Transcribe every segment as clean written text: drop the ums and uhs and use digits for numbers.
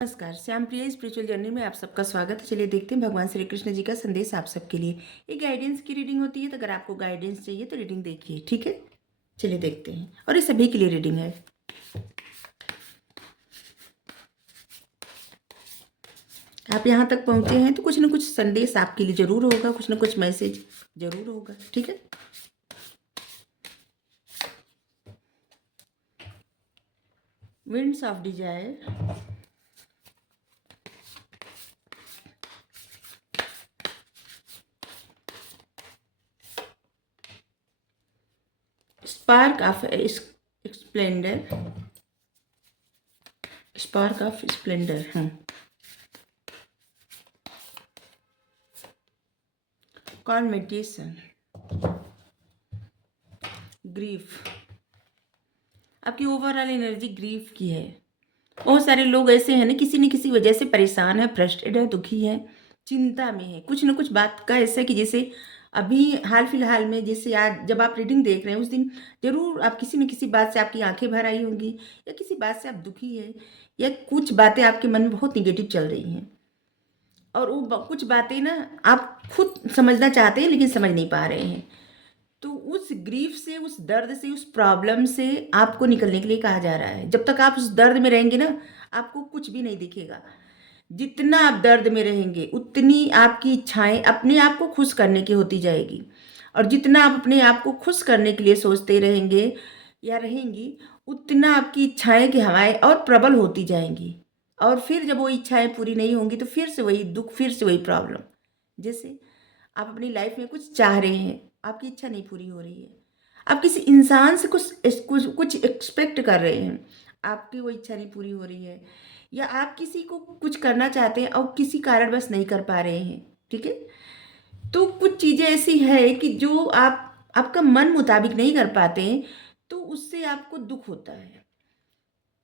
नमस्कार, श्याम प्रिया spiritual journey में आप सबका स्वागत है। चलिए देखते हैं भगवान श्री कृष्ण जी का संदेश आप सबके लिए। ये गाइडेंस की रीडिंग होती है, तो अगर आपको गाइडेंस चाहिए तो रीडिंग देखिए, ठीक है। चलिए देखते हैं, और ये सभी के लिए रीडिंग है। आप यहाँ तक पहुँचे हैं तो कुछ ना कुछ संदेश आपके लिए जरूर होगा, कुछ ना कुछ मैसेज जरूर होगा, ठीक है। Winds of desire, spark of splendour, spark of splendour, कॉन्मेटेशन, ग्रीफ। आपकी ओवरऑल एनर्जी ग्रीफ की है। बहुत सारे लोग ऐसे हैं ना, किसी न किसी वजह से परेशान है, फ्रस्ट्रेटेड है, दुखी है, चिंता में है। कुछ न कुछ बात का ऐसा कि जैसे अभी हाल फिलहाल में, जैसे आज जब आप रीडिंग देख रहे हैं उस दिन जरूर आप किसी न किसी बात से आपकी आंखें भर आई होंगी, या किसी बात से आप दुखी है, या कुछ बातें आपके मन में बहुत निगेटिव चल रही हैं। और वो कुछ बातें ना आप खुद समझना चाहते हैं लेकिन समझ नहीं पा रहे हैं। तो उस ग्रीफ से, उस दर्द से, उस प्रॉब्लम से आपको निकलने के लिए कहा जा रहा है। जब तक आप उस दर्द में रहेंगे ना, आपको कुछ भी नहीं दिखेगा। जितना आप दर्द में रहेंगे उतनी आपकी इच्छाएं अपने आप को खुश करने की होती जाएगी। और जितना आप अपने आप को खुश करने के लिए सोचते रहेंगे या रहेंगी, उतना आपकी इच्छाएं की हवाएं और प्रबल होती जाएंगी। और फिर जब वो इच्छाएं पूरी नहीं होंगी तो फिर से वही दुख, फिर से वही प्रॉब्लम। जैसे आप अपनी लाइफ में कुछ चाह रहे हैं, आपकी इच्छा नहीं पूरी हो रही है। आप किसी इंसान से कुछ कुछ कुछ एक्सपेक्ट कर रहे हैं, आपकी वो इच्छा नहीं पूरी हो रही है। या आप किसी को कुछ करना चाहते हैं और किसी कारणवश नहीं कर पा रहे हैं, ठीक है। तो कुछ चीज़ें ऐसी है कि जो आप आपका मन मुताबिक नहीं कर पाते हैं, तो उससे आपको दुख होता है।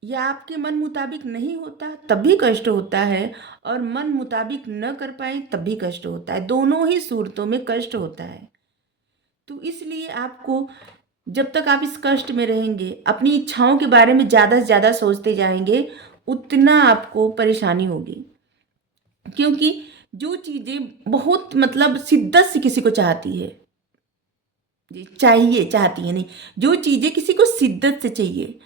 या आपके मन मुताबिक नहीं होता तब भी कष्ट होता है, और मन मुताबिक न कर पाए तब भी कष्ट होता है। दोनों ही सूरतों में कष्ट होता है। तो इसलिए आपको, जब तक आप इस कष्ट में रहेंगे, अपनी इच्छाओं के बारे में ज़्यादा से ज़्यादा सोचते जाएंगे, उतना आपको परेशानी होगी। क्योंकि जो चीज़ें बहुत मतलब शिद्दत से किसी को चाहती है, जी चाहिए, चाहती है नहीं, जो चीज़ें किसी को शिद्दत से चाहिए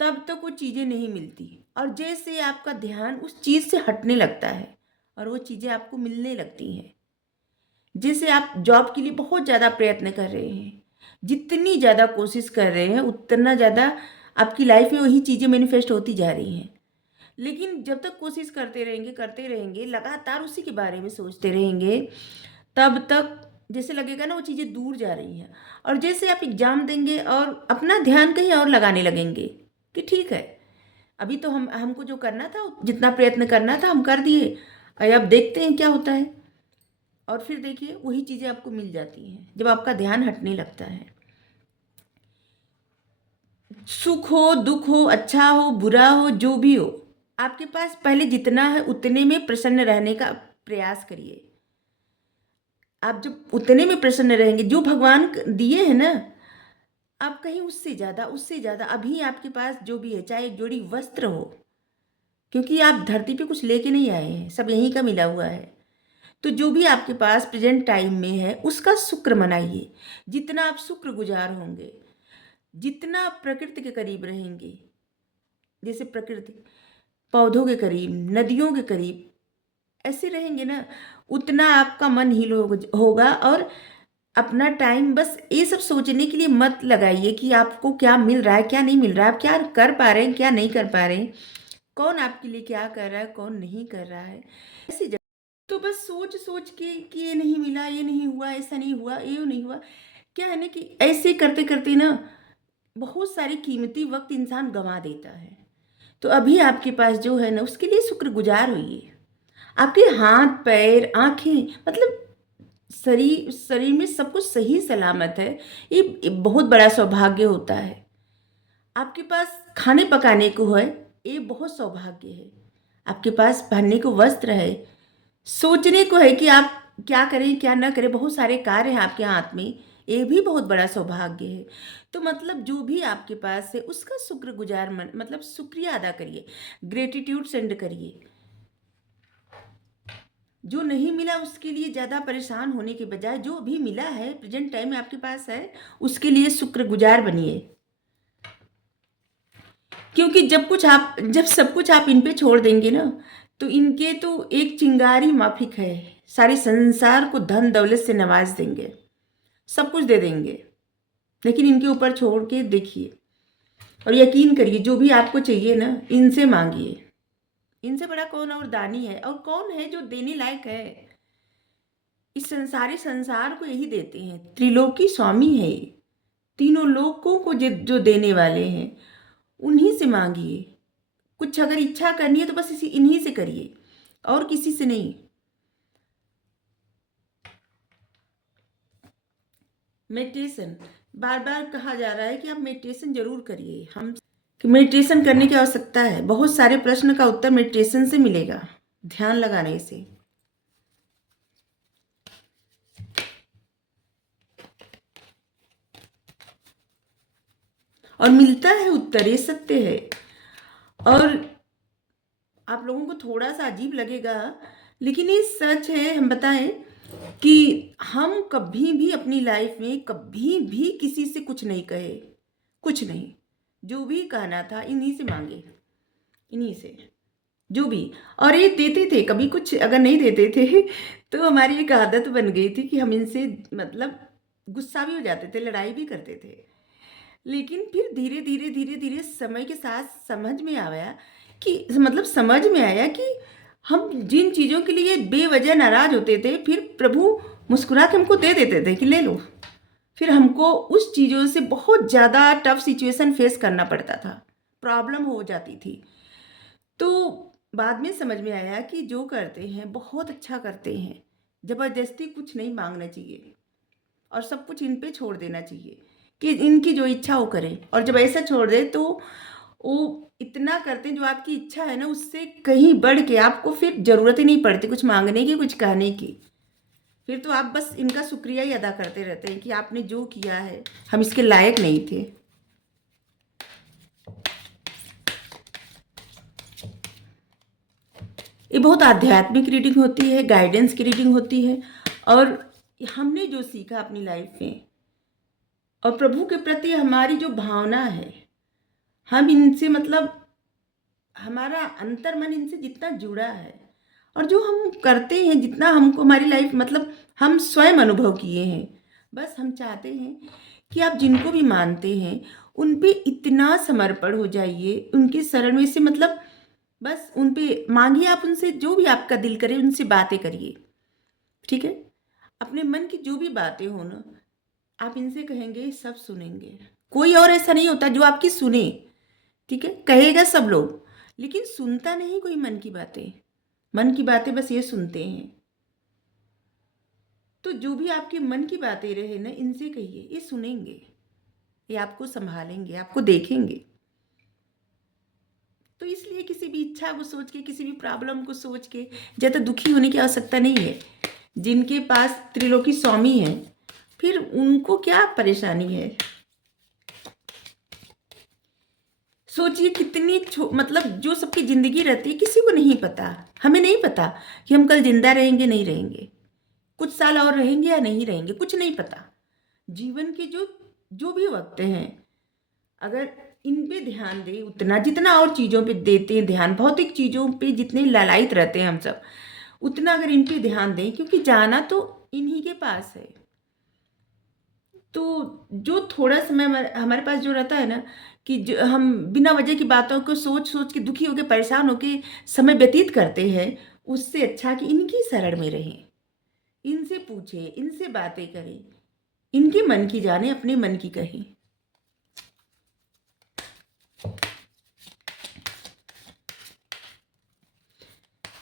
तब तक वो चीज़ें नहीं मिलती। और जैसे आपका ध्यान उस चीज़ से हटने लगता है और वो चीज़ें आपको मिलने लगती हैं। जैसे आप जॉब के लिए बहुत ज़्यादा प्रयत्न कर रहे हैं, जितनी ज़्यादा कोशिश कर रहे हैं उतना ज़्यादा आपकी लाइफ में वही चीज़ें मैनिफेस्ट होती जा रही हैं। लेकिन जब तक कोशिश करते रहेंगे, लगातार उसी के बारे में सोचते रहेंगे, तब तक जैसे लगेगा ना वो चीज़ें दूर जा रही हैं। और जैसे आप एग्ज़ाम देंगे और अपना ध्यान कहीं और लगाने लगेंगे कि ठीक है, अभी तो हमको जो करना था, जितना प्रयत्न करना था हम कर दिए, अब देखते हैं क्या होता है। और फिर देखिए वही चीज़ें आपको मिल जाती हैं जब आपका ध्यान हटने लगता है। सुख हो, दुख हो, अच्छा हो, बुरा हो, जो भी हो, आपके पास पहले जितना है उतने में प्रसन्न रहने का प्रयास करिए। आप जब उतने में प्रसन्न रहेंगे, जो भगवान दिए हैं ना, आप कहीं उससे ज़्यादा अभी आपके पास जो भी है, चाहे एक जोड़ी वस्त्र हो, क्योंकि आप धरती पे कुछ लेके नहीं आए हैं, सब यहीं का मिला हुआ है। तो जो भी आपके पास प्रेजेंट टाइम में है उसका शुक्र मनाइए। जितना आप शुक्र गुजार होंगे, जितना आप प्रकृति के करीब रहेंगे, जैसे प्रकृति, पौधों के करीब, नदियों के करीब ऐसे रहेंगे ना, उतना आपका मन हील होगा। और अपना टाइम बस ये सब सोचने के लिए मत लगाइए कि आपको क्या मिल रहा है, क्या नहीं मिल रहा है, आप क्या कर पा रहे हैं, क्या नहीं कर पा रहे हैं, कौन आपके लिए क्या कर रहा है, कौन नहीं कर रहा है। ऐसी जगह तो बस सोच सोच के कि ये नहीं मिला, ये नहीं हुआ, ऐसा नहीं हुआ, ये नहीं हुआ, क्या है ना कि ऐसे करते करते ना बहुत सारी कीमती वक्त इंसान गंवा देता है। तो अभी आपके पास जो है ना उसके लिए शुक्रगुजार होइए। आपके हाथ पैर आंखें, मतलब शरीर शरीर में सब कुछ सही सलामत है। ये बहुत बड़ा सौभाग्य होता है। आपके पास खाने पकाने को है, ये बहुत सौभाग्य है। आपके पास पहनने को वस्त्र है, सोचने को है कि आप क्या करें क्या ना करें, बहुत सारे कार्य हैं आपके हाथ में, ये भी बहुत बड़ा सौभाग्य है। तो मतलब जो भी आपके पास है उसका शुक्रगुजार मन मतलब शुक्रिया अदा करिए, ग्रेटिट्यूड सेंड करिए। जो नहीं मिला उसके लिए ज़्यादा परेशान होने के बजाय जो भी मिला है प्रेजेंट टाइम में आपके पास है उसके लिए शुक्रगुजार बनिए। क्योंकि जब सब कुछ आप इन पे छोड़ देंगे ना, तो इनके तो एक चिंगारी माफिक है, सारे संसार को धन दौलत से नवाज देंगे, सब कुछ दे देंगे, लेकिन इनके ऊपर छोड़ के देखिए और यकीन करिए जो भी आपको चाहिए ना इनसे मांगिए। इनसे बड़ा कौन और दानी है, और कौन है जो देने लायक है। इस सारे संसार को यही देते हैं, त्रिलोकी स्वामी है, तीनों लोकों को जो देने वाले हैं, उन्हीं से मांगिए। कुछ अगर इच्छा करनी है तो बस इन्हीं से करिए और किसी से नहीं। मेडिटेशन बार बार कहा जा रहा है कि आप मेडिटेशन जरूर करिए। हम मेडिटेशन करने की आवश्यकता है, बहुत सारे प्रश्न का उत्तर मेडिटेशन से मिलेगा, ध्यान लगाने से। और मिलता है उत्तर, ये सत्य है। और आप लोगों को थोड़ा सा अजीब लगेगा लेकिन ये सच है। हम बताएं कि हम कभी भी अपनी लाइफ में कभी भी किसी से कुछ नहीं कहे, कुछ नहीं। जो भी कहना था इन्हीं से मांगे, इन्हीं से जो भी। और ये देते थे, कभी कुछ अगर नहीं देते थे तो हमारी एक आदत बन गई थी कि हम इनसे मतलब गुस्सा भी हो जाते थे, लड़ाई भी करते थे। लेकिन फिर धीरे धीरे धीरे धीरे समय के साथ समझ में आया कि हम जिन चीज़ों के लिए बेवजह नाराज होते थे, फिर प्रभु मुस्कुरा के हमको दे देते थे कि ले लो। फिर हमको उस चीज़ों से बहुत ज़्यादा टफ सिचुएशन फेस करना पड़ता था, प्रॉब्लम हो जाती थी। तो बाद में समझ में आया कि जो करते हैं बहुत अच्छा करते हैं, ज़बरदस्ती कुछ नहीं मांगना चाहिए और सब कुछ इन पे छोड़ देना चाहिए कि इनकी जो इच्छा वो करें। और जब ऐसा छोड़ दे तो वो इतना करते हैं, जो आपकी इच्छा है ना उससे कहीं बढ़ के आपको फिर ज़रूरत ही नहीं पड़ती कुछ मांगने की, कुछ कहने की। फिर तो आप बस इनका शुक्रिया ही अदा करते रहते हैं कि आपने जो किया है, हम इसके लायक नहीं थे। ये बहुत आध्यात्मिक रीडिंग होती है, गाइडेंस की रीडिंग होती है। और हमने जो सीखा अपनी लाइफ में और प्रभु के प्रति हमारी जो भावना है, हम इनसे मतलब हमारा अंतर्मन इनसे जितना जुड़ा है और जो हम करते हैं, जितना हमको हमारी लाइफ मतलब हम स्वयं अनुभव किए हैं, बस हम चाहते हैं कि आप जिनको भी मानते हैं उन पे इतना समर्पण हो जाइए, उनके शरण में से मतलब बस उन पे मांगिए। आप उनसे जो भी आपका दिल करे उनसे बातें करिए, ठीक है। अपने मन की जो भी बातें हो ना आप इनसे कहेंगे, सब सुनेंगे। कोई और ऐसा नहीं होता जो आपकी सुने, ठीक है। कहेगा सब लोग लेकिन सुनता नहीं कोई मन की बातें। मन की बातें बस ये सुनते हैं। तो जो भी आपके मन की बातें रहे ना इनसे कहिए, ये सुनेंगे, ये आपको संभालेंगे, आपको देखेंगे। तो इसलिए किसी भी इच्छा को सोच के, किसी भी प्रॉब्लम को सोच के ज़्यादा दुखी होने की आवश्यकता नहीं है। जिनके पास त्रिलोकी स्वामी है फिर उनको क्या परेशानी है। सोचिए कितनी मतलब जो सबकी ज़िंदगी रहती है किसी को नहीं पता, हमें नहीं पता कि हम कल जिंदा रहेंगे नहीं रहेंगे, कुछ साल और रहेंगे या नहीं रहेंगे, कुछ नहीं पता। जीवन के जो भी वक्त हैं अगर इन पे ध्यान दें उतना जितना और चीज़ों पे देते हैं ध्यान, भौतिक चीज़ों पे जितने लालायित रहते हैं हम सब, उतना अगर इन पे ध्यान दें, क्योंकि जाना तो इन्हीं के पास है। तो जो थोड़ा समय हमारे पास जो रहता है ना कि जो हम बिना वजह की बातों को सोच सोच के दुखी होकर परेशान होकर समय व्यतीत करते हैं, उससे अच्छा कि इनकी शरण में रहें, इनसे पूछें, इनसे बातें करें, इनके मन की जाने, अपने मन की कहें।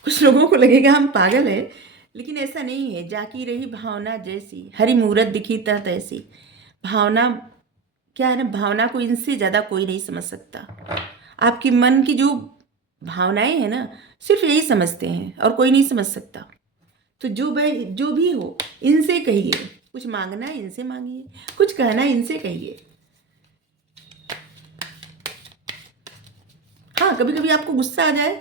कुछ लोगों को लगेगा हम पागल हैं, लेकिन ऐसा नहीं है। जाकी रही भावना जैसी, हरी मूरत दिखी ता तैसी। भावना क्या है ना, भावना को इनसे ज़्यादा कोई नहीं समझ सकता। आपके मन की जो भावनाएं हैं ना सिर्फ यही समझते हैं और कोई नहीं समझ सकता। तो जो भी हो इनसे कहिए, कुछ मांगना है इनसे मांगिए, कुछ कहना है इनसे कहिए। हाँ, कभी कभी आपको गुस्सा आ जाए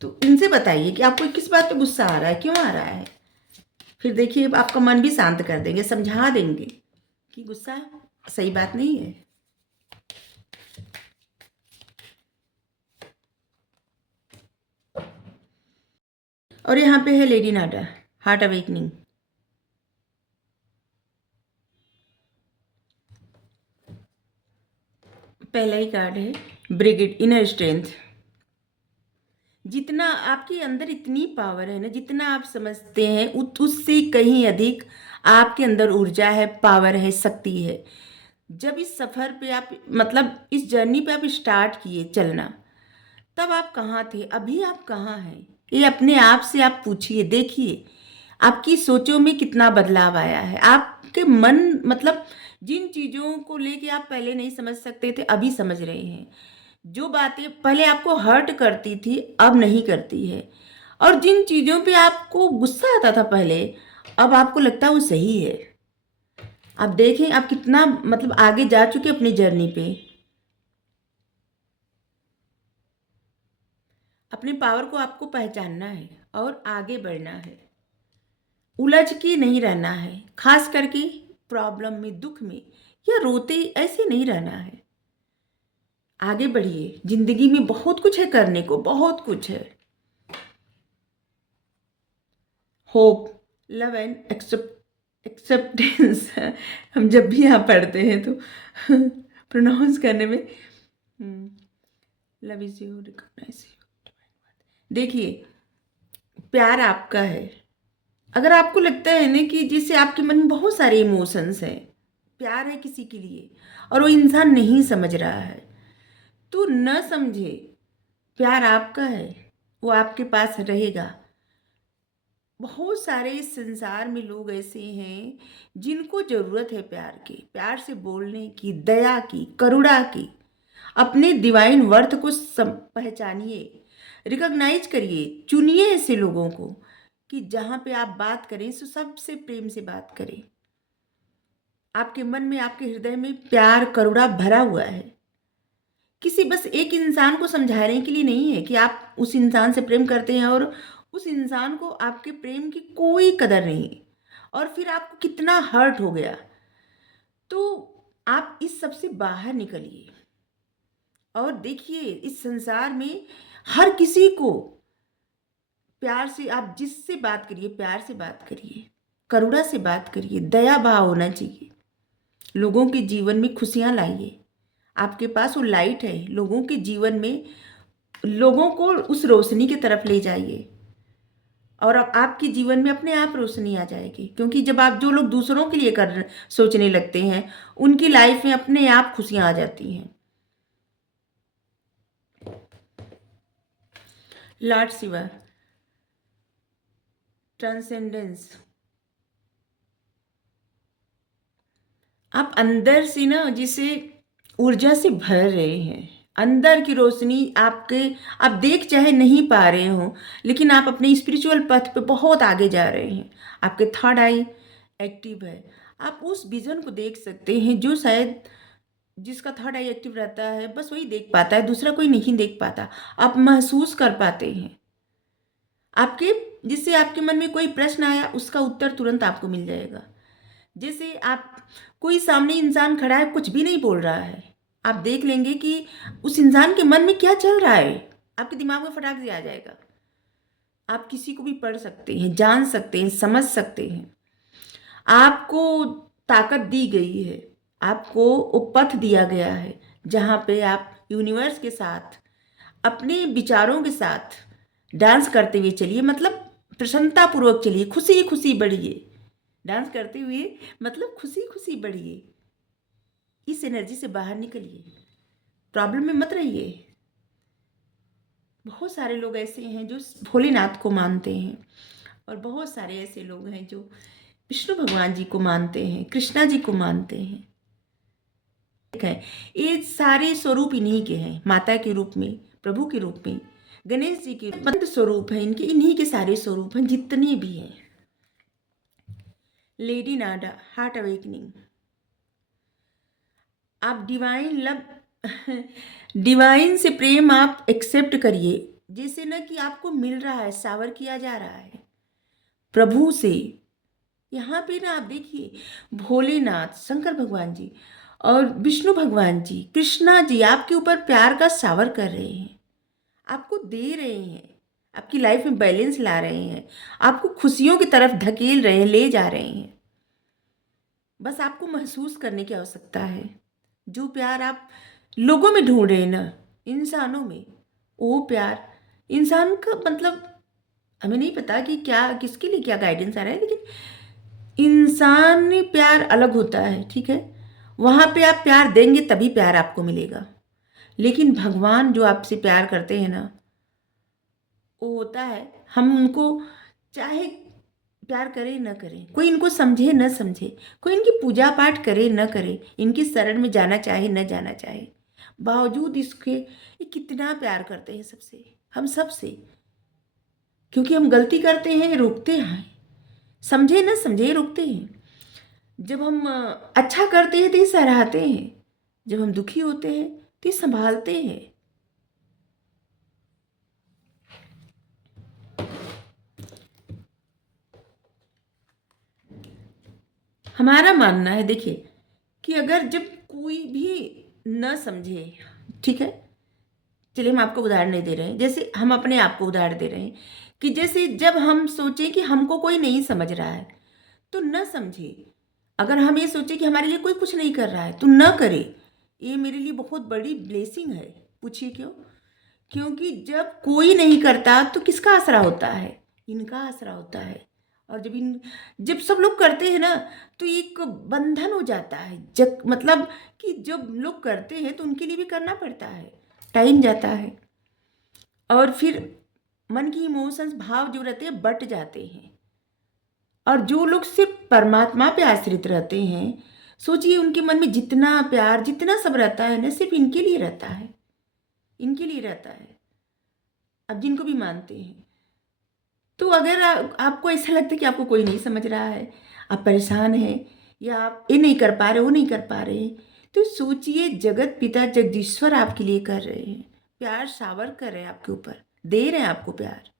तो इनसे बताइए कि आपको किस बात पे गुस्सा आ रहा है, क्यों आ रहा है। फिर देखिए आपका मन भी शांत कर देंगे, समझा देंगे कि गुस्सा सही बात नहीं है। और यहाँ पे है लेडी नाडा, हार्ट अवेकनिंग। पहला ही कार्ड है ब्रिगेड, इनर स्ट्रेंथ। जितना आपके अंदर इतनी पावर है ना, जितना आप समझते हैं उससे कहीं अधिक आपके अंदर ऊर्जा है, पावर है, शक्ति है। जब इस सफ़र पे आप मतलब इस जर्नी पे आप स्टार्ट किए चलना, तब आप कहाँ थे, अभी आप कहाँ हैं, ये अपने आप से आप पूछिए। देखिए आपकी सोचों में कितना बदलाव आया है। आपके मन मतलब जिन चीज़ों को लेके आप पहले नहीं समझ सकते थे, अभी समझ रहे हैं। जो बातें पहले आपको हर्ट करती थी, अब नहीं करती है। और जिन चीज़ों पे आपको गुस्सा आता था पहले, अब आपको लगता है वो सही है। आप देखें आप कितना मतलब आगे जा चुके अपनी जर्नी पे। अपने पावर को आपको पहचानना है और आगे बढ़ना है, उलझ के नहीं रहना है। खास करके प्रॉब्लम में, दुख में या रोते ऐसे नहीं रहना है। आगे बढ़िए, जिंदगी में बहुत कुछ है करने को, बहुत कुछ है। Hope, love and acceptance. हम जब भी यहाँ पढ़ते हैं तो प्रोनाउंस करने में love is you, recognise you. देखिए प्यार आपका है। अगर आपको लगता है ना कि जिससे आपके मन में बहुत सारे इमोशंस हैं, प्यार है किसी के लिए और वो इंसान नहीं समझ रहा है, तो न समझे। प्यार आपका है, वो आपके पास रहेगा। बहुत सारे इस संसार में लोग ऐसे हैं जिनको ज़रूरत है प्यार की, प्यार से बोलने की, दया की, करुणा की। अपने डिवाइन वर्थ को पहचानिए, रिकॉग्नाइज करिए, चुनिए ऐसे लोगों को कि जहाँ पे आप बात करें तो सबसे प्रेम से बात करें। आपके मन में, आपके हृदय में प्यार करुणा भरा हुआ है। किसी बस एक इंसान को समझाने के लिए नहीं है कि आप उस इंसान से प्रेम करते हैं और उस इंसान को आपके प्रेम की कोई कदर नहीं है और फिर आपको कितना हर्ट हो गया। तो आप इस सब से बाहर निकलिए और देखिए इस संसार में हर किसी को प्यार से, आप जिससे बात करिए प्यार से बात करिए, करुणा से बात करिए, दया भाव होना चाहिए। लोगों के जीवन में खुशियाँ लाइए। आपके पास वो लाइट है, लोगों के जीवन में लोगों को उस रोशनी की तरफ ले जाइए और अब आपके जीवन में अपने आप रोशनी आ जाएगी। क्योंकि जब आप जो लोग दूसरों के लिए सोचने लगते हैं, उनकी लाइफ में अपने आप खुशियाँ आ जाती हैं। Lord Shiva, transcendence. आप अंदर से ना जिसे ऊर्जा से भर रहे हैं, अंदर की रोशनी आपके, आप देख चाहे नहीं पा रहे हो, लेकिन आप अपने स्पिरिचुअल पथ पे बहुत आगे जा रहे हैं। आपके थर्ड आई एक्टिव है। आप उस विजन को देख सकते हैं जो शायद जिसका थर्ड आई एक्टिव रहता है बस वही देख पाता है, दूसरा कोई नहीं देख पाता। आप महसूस कर पाते हैं। आपके जिससे आपके मन में कोई प्रश्न आया उसका उत्तर तुरंत आपको मिल जाएगा। जैसे आप कोई सामने इंसान खड़ा है, कुछ भी नहीं बोल रहा है, आप देख लेंगे कि उस इंसान के मन में क्या चल रहा है, आपके दिमाग में फटाक से आ जाएगा। आप किसी को भी पढ़ सकते हैं, जान सकते हैं, समझ सकते हैं। आपको ताकत दी गई है, आपको वो पथ दिया गया है जहाँ पे आप यूनिवर्स के साथ, अपने विचारों के साथ डांस करते हुए चलिए। मतलब प्रसन्नता पूर्वक चलिए, खुशी खुशी बढ़िए। डांस करते हुए मतलब खुशी खुशी बढ़िए। इस एनर्जी से बाहर निकलिए, प्रॉब्लम में मत रहिए। बहुत सारे लोग ऐसे हैं जो भोलेनाथ को मानते हैं और बहुत सारे ऐसे लोग हैं जो विष्णु भगवान जी को मानते हैं, कृष्णा जी को मानते हैं। ये सारे स्वरूप इन्हीं के हैं, माता के रूप में, प्रभु के रूप में, गणेश जी के स्वरूप है इनके, इन्हीं के सारे स्वरूप हैं जितने भी हैं। लेडी नाडा, हार्ट अवेकनिंग। आप डिवाइन लव डिवाइन से प्रेम आप एक्सेप्ट करिए, जैसे ना कि आपको मिल रहा है, शावर किया जा रहा है प्रभु से। यहाँ पे ना आप देखिए, भोलेनाथ, शंकर भगवान जी और विष्णु भगवान जी, कृष्णा जी आपके ऊपर प्यार का शावर कर रहे हैं, आपको दे रहे हैं, आपकी लाइफ में बैलेंस ला रहे हैं, आपको खुशियों की तरफ धकेल रहे हैं, ले जा रहे हैं। बस आपको महसूस करने की आवश्यकता है। जो प्यार आप लोगों में ढूंढ रहे हैं ना, इंसानों में, वो प्यार इंसान का मतलब हमें नहीं पता कि क्या किसके लिए क्या गाइडेंस आ रहा है, लेकिन इंसानी प्यार अलग होता है, ठीक है। वहाँ पे आप प्यार देंगे तभी प्यार आपको मिलेगा। लेकिन भगवान जो आपसे प्यार करते हैं ना, वो होता है, हम उनको चाहे प्यार करे न करे, कोई इनको समझे न समझे, कोई इनकी पूजा पाठ करे न करे, इनकी शरण में जाना चाहे न जाना चाहे, बावजूद इसके ये कितना प्यार करते हैं सबसे, हम सबसे। क्योंकि हम गलती करते हैं, रोकते हैं, समझे न समझे रोकते हैं। जब हम अच्छा करते हैं तो ये सराहते हैं, जब हम दुखी होते हैं तो ये संभालते हैं। हमारा मानना है, देखिए, कि अगर जब कोई भी न समझे, ठीक है, चलिए हम आपको उदाहरण नहीं दे रहे हैं, जैसे हम अपने आप को उदाहरण दे रहे हैं कि जैसे जब हम सोचें कि हमको कोई नहीं समझ रहा है तो न समझे। अगर हम ये सोचें कि हमारे लिए कोई कुछ नहीं कर रहा है तो न करे। ये मेरे लिए बहुत बड़ी ब्लेसिंग है। पूछिए क्यों? क्योंकि जब कोई नहीं करता तो किसका आसरा होता है? इनका आसरा होता है। और जब सब लोग करते हैं ना, तो एक बंधन हो जाता है। जब मतलब कि जब लोग करते हैं तो उनके लिए भी करना पड़ता है, टाइम जाता है, और फिर मन की इमोशंस, भाव जो रहते हैं, बट जाते हैं। और जो लोग सिर्फ परमात्मा पे आश्रित रहते हैं, सोचिए उनके मन में जितना प्यार, जितना सब रहता है ना, सिर्फ इनके लिए रहता है, इनके लिए रहता है। अब जिनको भी मानते हैं, तो अगर आपको ऐसा लगता है कि आपको कोई नहीं समझ रहा है, आप परेशान हैं, या आप ये नहीं कर पा रहे, वो नहीं कर पा रहे, तो सोचिए जगत पिता जगदीश्वर आपके लिए कर रहे हैं, प्यार शावर कर रहे हैं आपके ऊपर, दे रहे हैं आपको प्यार।